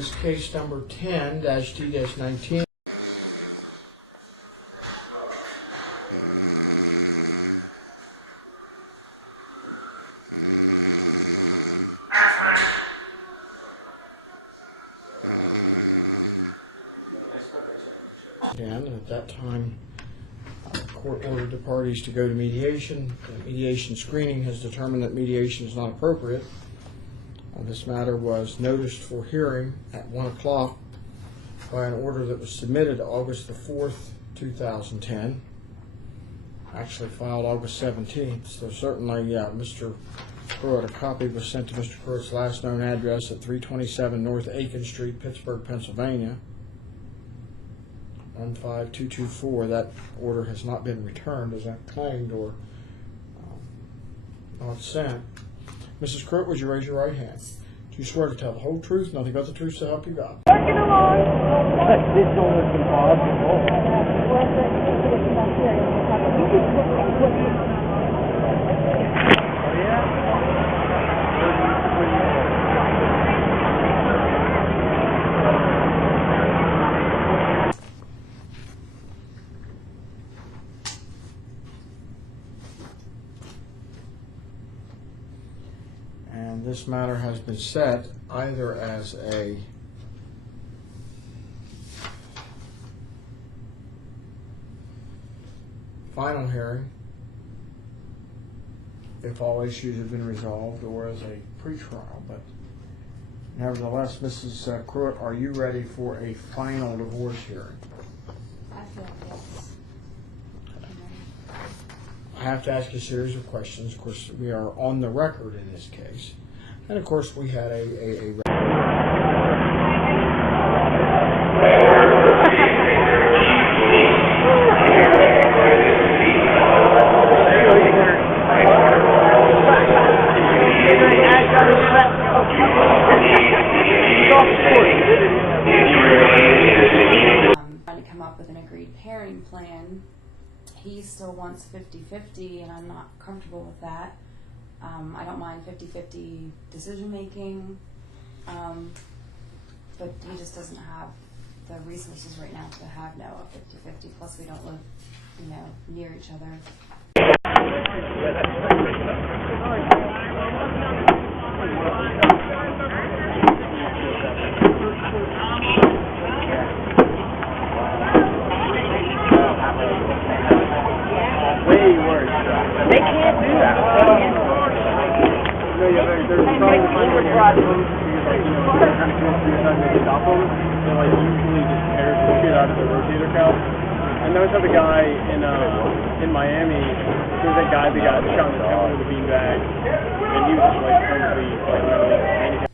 is case number 10-T-19. And at that time, the court ordered the parties to go to mediation. The mediation screening has determined that mediation is not appropriate. This matter was noticed for hearing at 1 o'clock by an order that was submitted August the 4th, 2010. Actually filed August 17th, so certainly, Mr. Pruitt, a copy was sent to Mr. Pruitt's last known address at 327 North Aiken Street, Pittsburgh, Pennsylvania, 15224. That order has not been returned as claimed or not sent. Mrs. Pruitt, would you raise your right hand? Do you swear to tell the whole truth, nothing but the truth, so help you God? Working along. This almost impossible. And this matter has been set either as a final hearing, if all issues have been resolved, or as a pretrial. But nevertheless, Mrs. Pruitt, are you ready for a final divorce hearing? I feel yes. I have to ask you a series of questions. Of course, we are on the record in this case. And of course, we had a trying to come up with an agreed parenting plan. He still wants 50-50, and I'm not comfortable with that. I don't mind 50-50 decision making, but he just doesn't have the resources right now to have a 50-50. Plus, we don't live, near each other. Way worse. They can't do that. They're trying to find a problem because, they're trying to come up with something to stop them. They usually just tear the shit out of the rotator cuff. I noticed that the guy in Miami, there was that guy that got shot in the head with a beanbag, and he was just totally handicapped.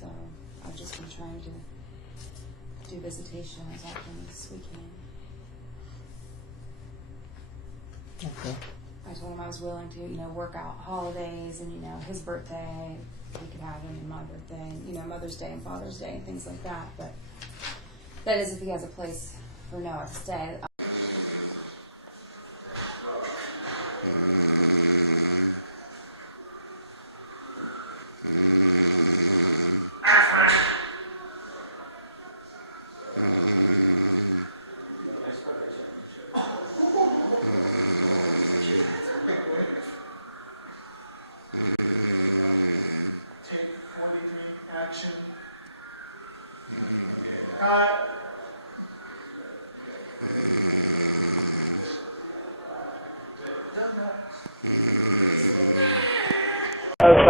So I've just been trying to do visitation as often as we can. Okay. I told him I was willing to, work out holidays and, his birthday, we could have him and my birthday, and, Mother's Day and Father's Day and things like that. But that is if he has a place for Noah to stay.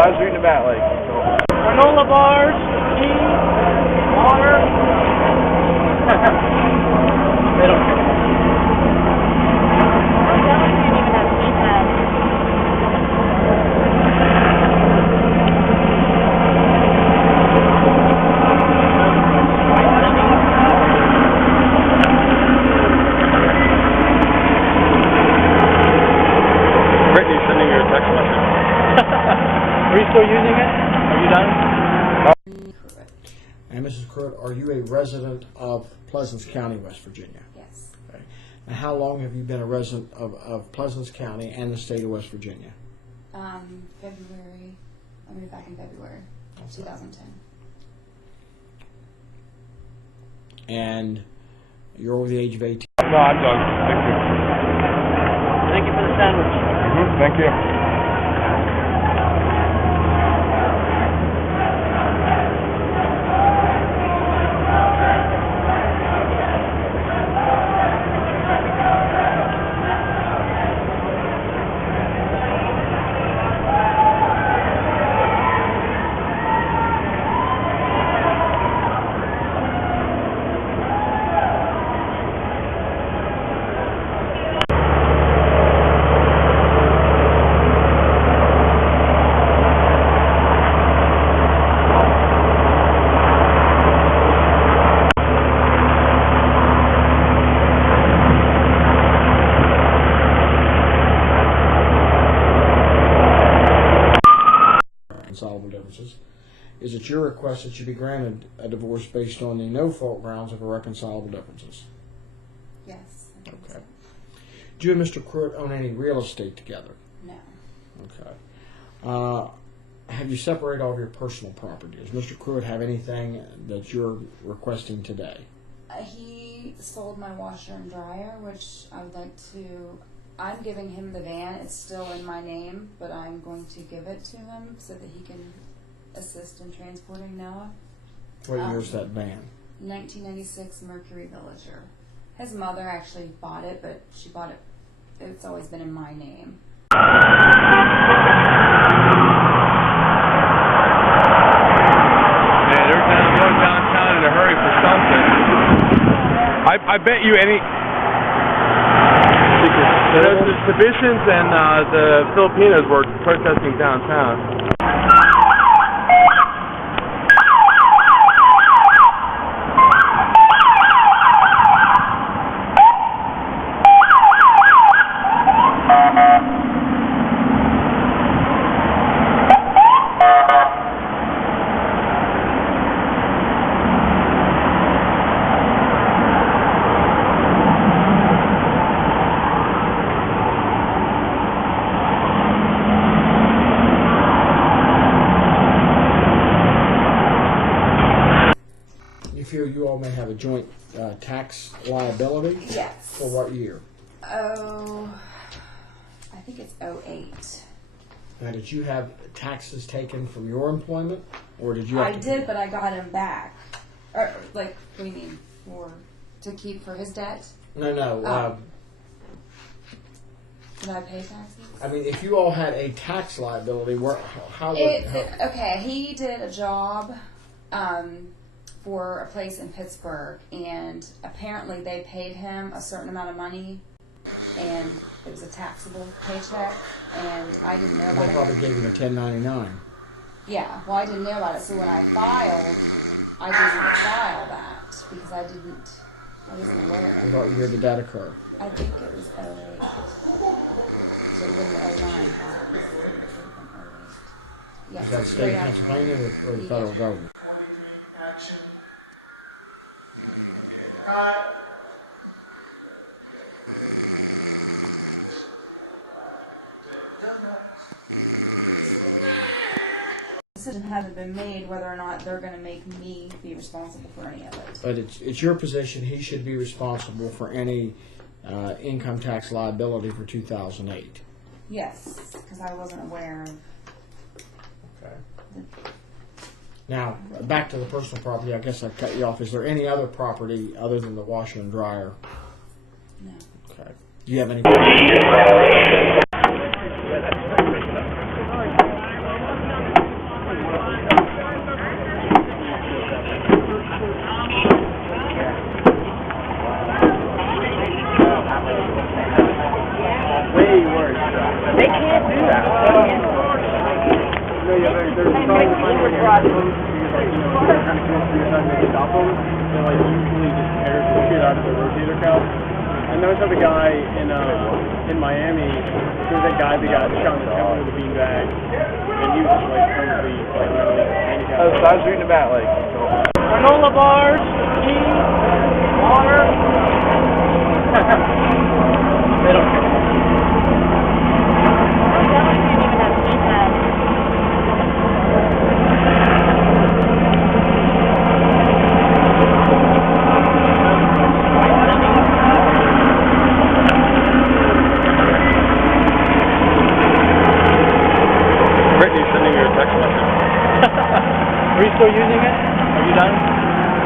I was reading about granola bars, tea, water. They don't care. Brittany's sending you a text message. Are you still using it? Are you done? And Mrs. Pruitt, are you a resident of Pleasants County, West Virginia? Yes. Okay. And how long have you been a resident of Pleasants County and the state of West Virginia? February. I moved back in February 2010. And you're over the age of 18. No, I'm done. Thank you. Thank you for the sandwich. Thank you. Irreconcilable differences. Is it your request that you be granted a divorce based on the no-fault grounds of irreconcilable differences? Yes. I think Okay. so. Do you and Mr. Pruitt own any real estate together? No. Okay. Have you separated all of your personal property? Does Mr. Pruitt have anything that you're requesting today? He sold my washer and dryer, which I would like to. I'm giving him the van. It's still in my name, but I'm going to give it to him so that he can assist in transporting Noah. What year's that van? 1996 Mercury Villager. His mother actually bought it, but she bought it. It's always been in my name. Yeah, they're going downtown in a hurry for something. I bet you any. The Sabicians and the Filipinos were protesting downtown. You feel you all may have a joint tax liability? Yes. For what year? Oh, I think it's 08. Now, did you have taxes taken from your employment, or did you have I to did, but I got him back. Or, like, what do you mean? To keep for his debt? No. Did I pay taxes? I mean, if you all had a tax liability, how would Okay, he did a job for a place in Pittsburgh, and apparently they paid him a certain amount of money, and it was a taxable paycheck, and I didn't know they about it. probably gave you a 1099. Yeah, well, I didn't know about it, so when I filed, I didn't file that because I wasn't aware of What it. about year did that occur? I think it was 08. So it would have been 09 filings. Yeah, Is that state of right Pennsylvania or the federal government? Action. Decision hasn't been made whether or not they're going to make me be responsible for any of it. But it's your position he should be responsible for any income tax liability for 2008. Yes, because I wasn't aware of. Okay. Now, back to the personal property. I guess I cut you off. Is there any other property other than the washer and dryer? No. Okay. Do you have any? Way worse. They can't do that. No, yeah, there's a problem with my because, like, you know, you're trying to come up to your son to stop them, and, like, usually just tears the shit out of the rotator cuff. And there was another guy in Miami, there was that guy that got shot in the head with a beanbag, and he was just, like, totally, like, handicapped. I was reading about like. Granola bars, cheese, water. They don't care. That one didn't even have cheese. Are you still using it? Are you done?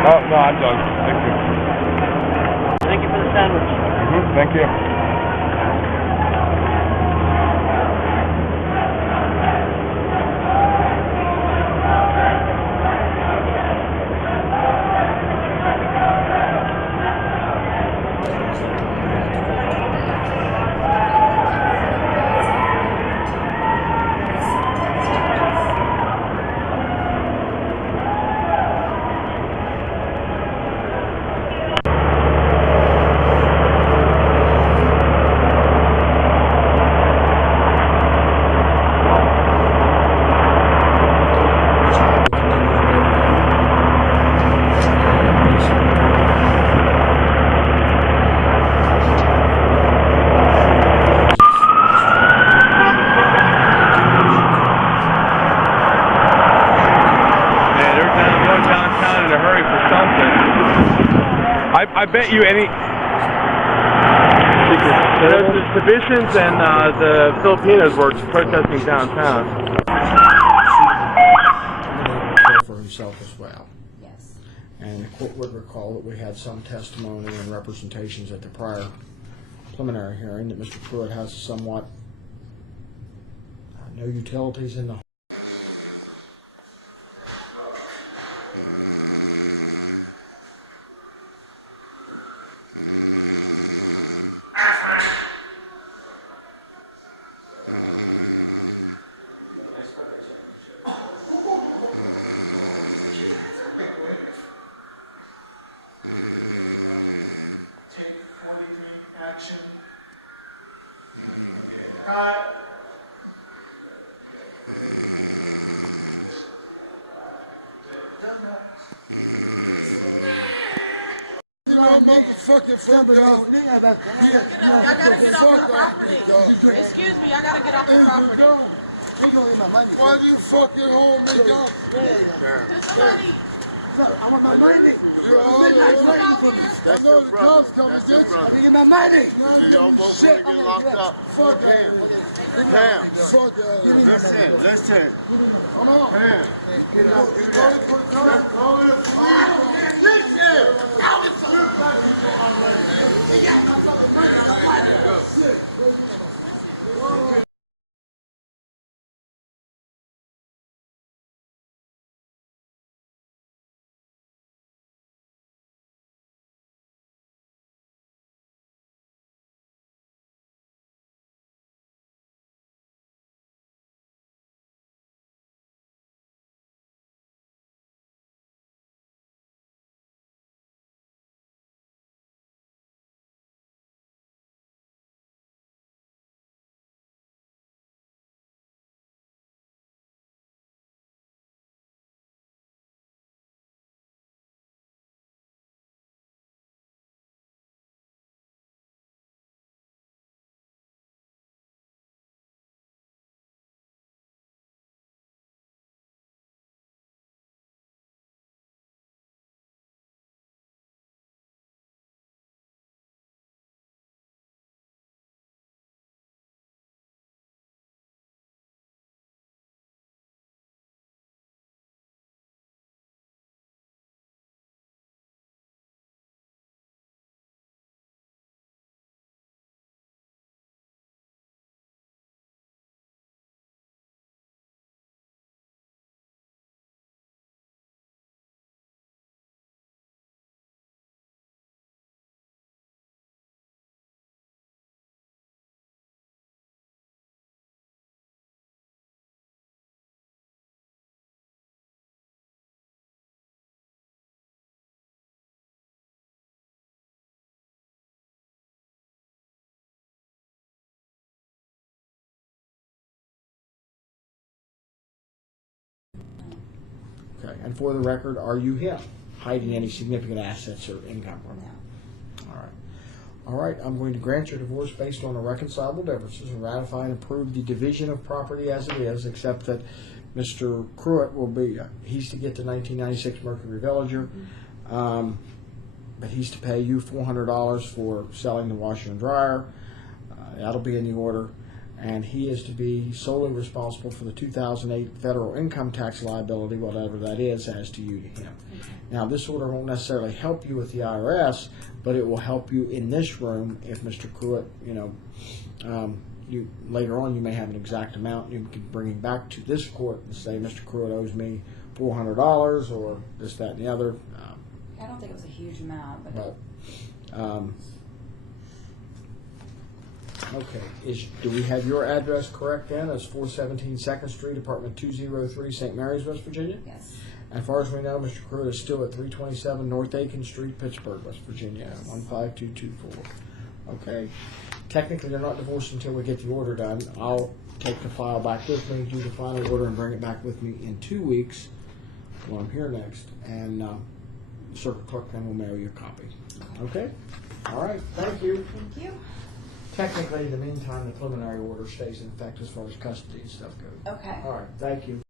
Oh, no, I'm done. Thank you. Thank you for the sandwich. Thank you. I bet you any... The Tibetans and the Filipinos were protesting downtown. For himself as well. Yes. And the court would recall that we had some testimony and representations at the prior preliminary hearing that Mr. Pruitt has somewhat no utilities in the action. You know, motherfucking fuck up. I gotta get off the property. Excuse me, I gotta get off the property. Why you fucking home, nigga? There's somebody. I want my money. You're all waiting for me. I know the cops coming, bitch. I need my money. You almost shit. Get locked up. Fuck him. Damn. Fuck him. Listen. Come on. Man. Get out. Call it a police. Listen. Okay, and for the record, are you him hiding any significant assets or income from him? No. All right. All right, I'm going to grant your divorce based on irreconcilable differences and ratify and approve the division of property as it is, except that Mr. Pruitt will be, he's to get the 1996 Mercury Villager, but he's to pay you $400 for selling the washer and dryer. That'll be in the order. and he is to be solely responsible for the 2008 federal income tax liability, whatever that is, as to you to him. Now, this order won't necessarily help you with the IRS, but it will help you in this room if Mr. Pruitt, you later on you may have an exact amount. You can bring him back to this court and say, Mr. Pruitt owes me $400 or this, that, and the other. I don't think it was a huge amount, but okay. Do we have your address correct then? That's 417 2nd Street, apartment 203, St. Mary's, West Virginia? yes. As far as we know, Mr. Pruitt is still at 327 North Aiken Street, Pittsburgh, West Virginia, 15224. Okay. Technically, they're not divorced until we get the order done. I'll take the file back with me, do the final order, and bring it back with me in 2 weeks when I'm here next. And the circuit clerk then will mail you a copy. Okay? All right. Thank you. Thank you. Technically, in the meantime, the preliminary order stays in effect as far as custody and stuff goes. Okay. All right. Thank you.